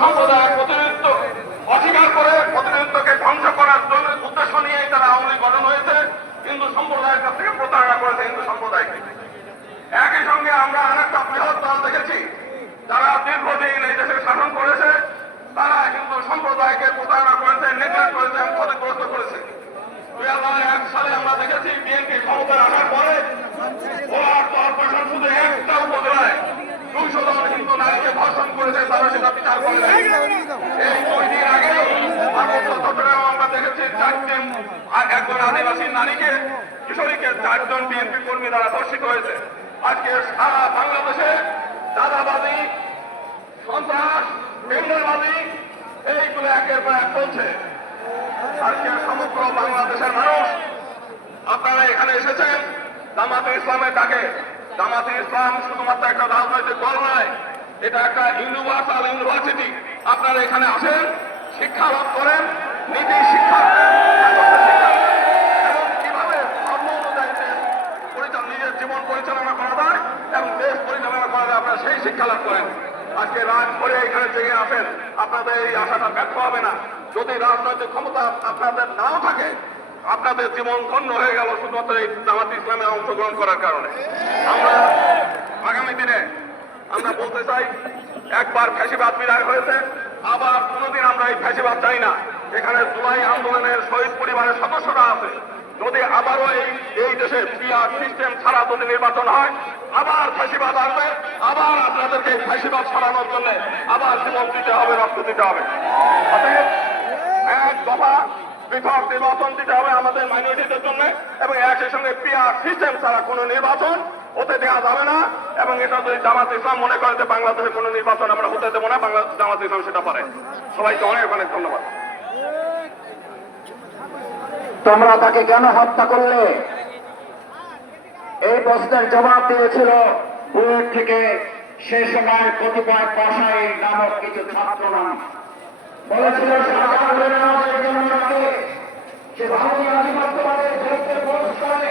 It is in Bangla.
সম্প্রদায়ের প্রতিনিধিত্ব অস্বীকার করে প্রতিনিধিত্বকে ধ্বংস করার জন্য উদ্দেশ্য নিয়েই তারা আওয়ামী লীগ গঠন হয়েছে। হিন্দু সম্প্রদায়ের কাছ থেকে প্রতারণা করেছে হিন্দু সম্প্রদায়কে। একই সঙ্গে আমরা আরেকটা বৃহৎ দল দেখেছি যারা দীর্ঘদিন এই দেশে শাসন করেছে, তারা হিন্দু সম্প্রদায়কে প্রতারণা করেছে, নেগলেক্ট করেছে এবং ক্ষতিগ্রস্ত করেছে। 2001 সালে আমরা দেখেছি বিএনপি ক্ষমতায় আসার পরে ভোলার কর্পোরেশন শুধু একটা উপজেলায় 200 জন হিন্দু নারীকে ধর্ষণ করেছে, তারা সেটা বিচার করে নাই। এই 2 দিন আগে পার্বত্য চট্টগ্রামে আমরা দেখেছি 4জন একজন আদিবাসী নারীকে কিশোরীকে 4 জন বিএনপি কর্মী দ্বারা ধর্ষিত হয়েছে। আজকে সারা বাংলাদেশে চাঁদাবাদী, সন্ত্রাস, টেন্ডারবাদী এইগুলো একের পর এক চলছে। আজকে সমগ্র বাংলাদেশের মানুষ আপনারা এখানে এসেছেন জামাতে ইসলামের ডাকে। জামাতে ইসলাম শুধুমাত্র একটা রাজনৈতিক দল নয়, এটা একটা ইউনিভার্সাল ইউনিভার্সিটি। আপনারা এখানে আসেন, শিক্ষা লাভ করেন, নীতি শিক্ষা এবং কিভাবে ধর্ম অনুযায়ী নিজের জীবন পরিচালনা করা যায় এবং দেশ পরিচালনা করা যায়, আপনারা সেই শিক্ষা লাভ করেন। আজকে রাত করে এখানে জেগে আসেন, আপনাদের এই আশাটা ব্যর্থ হবে না। যদি রাজনৈতিক ক্ষমতা আপনাদের নাও থাকে, আপনাদের জীবন ধন্য হয়ে গেল শুধুমাত্র এই জামাত ইসলামে অংশগ্রহণ করার কারণে। আমরা আগামী দিনে আমরা বলতে চাই, একবার ফ্যাসিবাদ বিদায় হয়েছে, আবার কোনোদিন আমরা এই ফ্যাসিবাদ চাই না। এখানে জুলাই আন্দোলনের শহীদ পরিবারের সদস্যরা আছে। যদি আবারও এই দেশে পিআর সিস্টেম ছাড়া যদি নির্বাচন হয়, আবার ফ্যাসিবাদ আসবে, আবার আপনাদেরকে এই ফ্যাসিবাদ সরানোর জন্য আবার জীবন দিতে হবে, রক্ত দিতে হবে। অতএব এক দফা পৃথক নির্বাচন দিতে হবে আমাদের মাইনরিটিদের জন্য, এবং একই সঙ্গে পিআর সিস্টেম ছাড়া কোনো নির্বাচন হতে দেওয়া যাবে না। এবং এটা যদি জামাত ইসলাম মনে করে যে বাংলাদেশে কোনো নির্বাচন আমরা হতে দেবো না, জামাত ইসলাম সেটা পারে। সবাইকে অনেক অনেক ধন্যবাদ। তোমরা তাকে কেন হত্যা করলে? এই প্রশ্নের জবাব দিয়েছিল বুয়েট থেকে সে সময় কতিপয় কসাই নামক কিছু ছাত্র নাম বলেছিল সে ভারতীয় আধিপত্যবাদের বিরুদ্ধে প্রবেশ করে